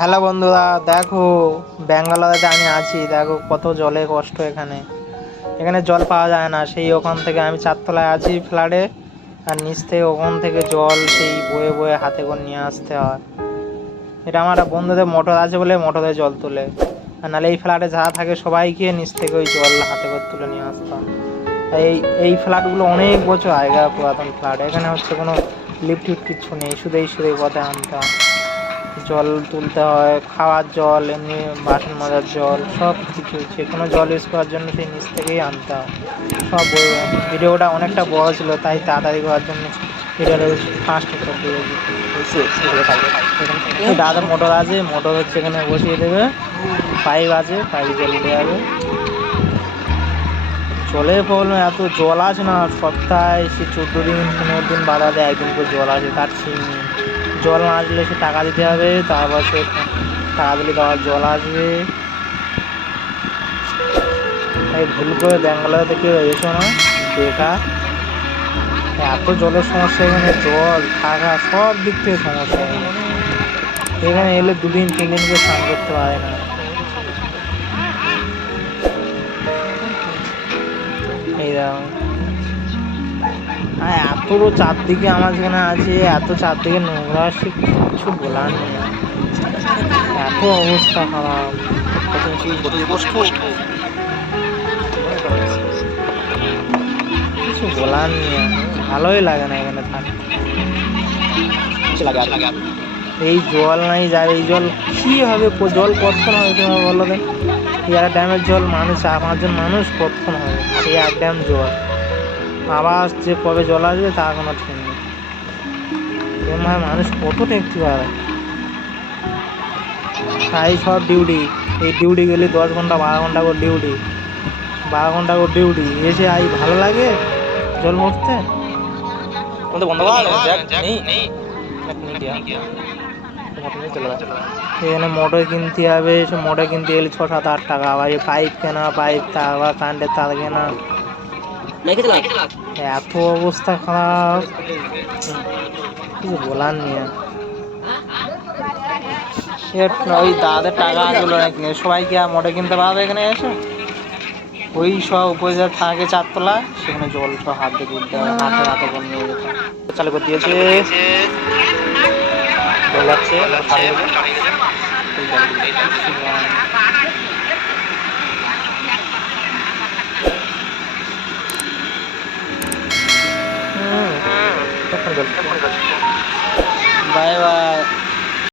Hello বন্ধুরা, দেখো ব্যাঙ্গালোরে আমি আছি। দেখো কত জলের কষ্ট এখানে। এখানে জল পাওয়া যায় না। সেই ওখান থেকে আমি চারতলায় আছি ফ্ল্যাটে, আর নিচ থেকে ওখান থেকে জল সেই বয়ে বয়ে হাতে করে নিয়ে আসতে হয়। এটা আমার বন্ধুদের মোটর আছে বলে মোটরে জল তোলে, আর নাহলে এই ফ্ল্যাটে যারা থাকে সবাইকে নিচ থেকে ওই জল হাতে করে তুলে নিয়ে আসতাম। এই এই ফ্ল্যাটগুলো অনেক বছর আগেকার পুরাতন ফ্ল্যাট। এখানে হচ্ছে কোনো লিফট টিফট কিচ্ছু নেই, শুধু এই পথে আনতে হয়। জল তুলতে হয়, খাওয়ার জল, এমনি বাসন মাজার জল, সব কিছু যে কোনো জল ইউজ করার জন্য সেই নিচ থেকেই আনতে হয় সব। ভিডিওটা অনেকটা বড় ছিল, তাই তাড়াতাড়ি করার জন্য ভিডিওটা ফাস্ট করে দিয়েছি। দাদা মোটর আছে, মোটর হচ্ছে এখানে বসিয়ে দেবে, পাইপ আছে, পাইপ জল উঠে যাবে। জলের প্রবলেম, এত জল আছে না, সপ্তাহে সে 14 দিন 15 দিন বাদে একদিন করে জল আসে, তার ঠিক নেই। জল না আসলে সে টাকা দিতে হবে, তারপর সে টাকা দিলে তো আবার জল আসবে। তাই ভুল করে ব্যাঙ্গালোরে কেউ এসো না, বেকার। এত জলের সমস্যা এখানে, জল থাকা সব দিক থেকে সমস্যা এখানে এলে 2 দিন 3 দিন করে স্নান করতে পারে না। এই দেখো, আর এত চারদিকে আমার যেখানে আছে, এত চারদিকে নোংরা, সে কিচ্ছু বলার নেই। এত অবস্থা খারাপ, কিছু বলার নেই। ভালোই লাগে না এখানে থাকতে। এই জল নাই যাবে, এই জল কি হবে, জল কতক্ষণ হবে তোমার বলো দেন? এই ড্যামের জল মানুষ 4-5 জন মানুষ কতক্ষণ হবে, এই এক ড্যাম জল। আবার যে কবে জল আসবে তা কোনো ঠিক নেই। মানুষ কত টেকতে পারে। তাই সব ডিউটি, এই ডিউটি গেলে 10 ঘন্টা 12 ঘন্টা করে ডিউটি, 12 ঘন্টা করে ডিউটি, এসে আই ভালো লাগে জল ভরতে? এখানে মোটর কিনতে হবে, সব মোটর কিনতে গেলে 6-7-8 টাকা, আবার পাইপ কেনা, পাইপ তা আবার কারেন্টের তার কেনা, এত অবস্থা খারাপ, কিছু বলার নেই। ওই দাদাদের টাকা আসলো নাকি, সবাই কি আর মোটর কিনতে পারবে এখানে এসে? ওই সব উপরে যা থাকে 4 তলায়, সেখানে জল সব হাত দিয়ে তুলতে হবে, হাতে হাতে করে নিয়ে যেতে হবে। চালু করে দিয়েছে, জল যাচ্ছে, বাই বাই।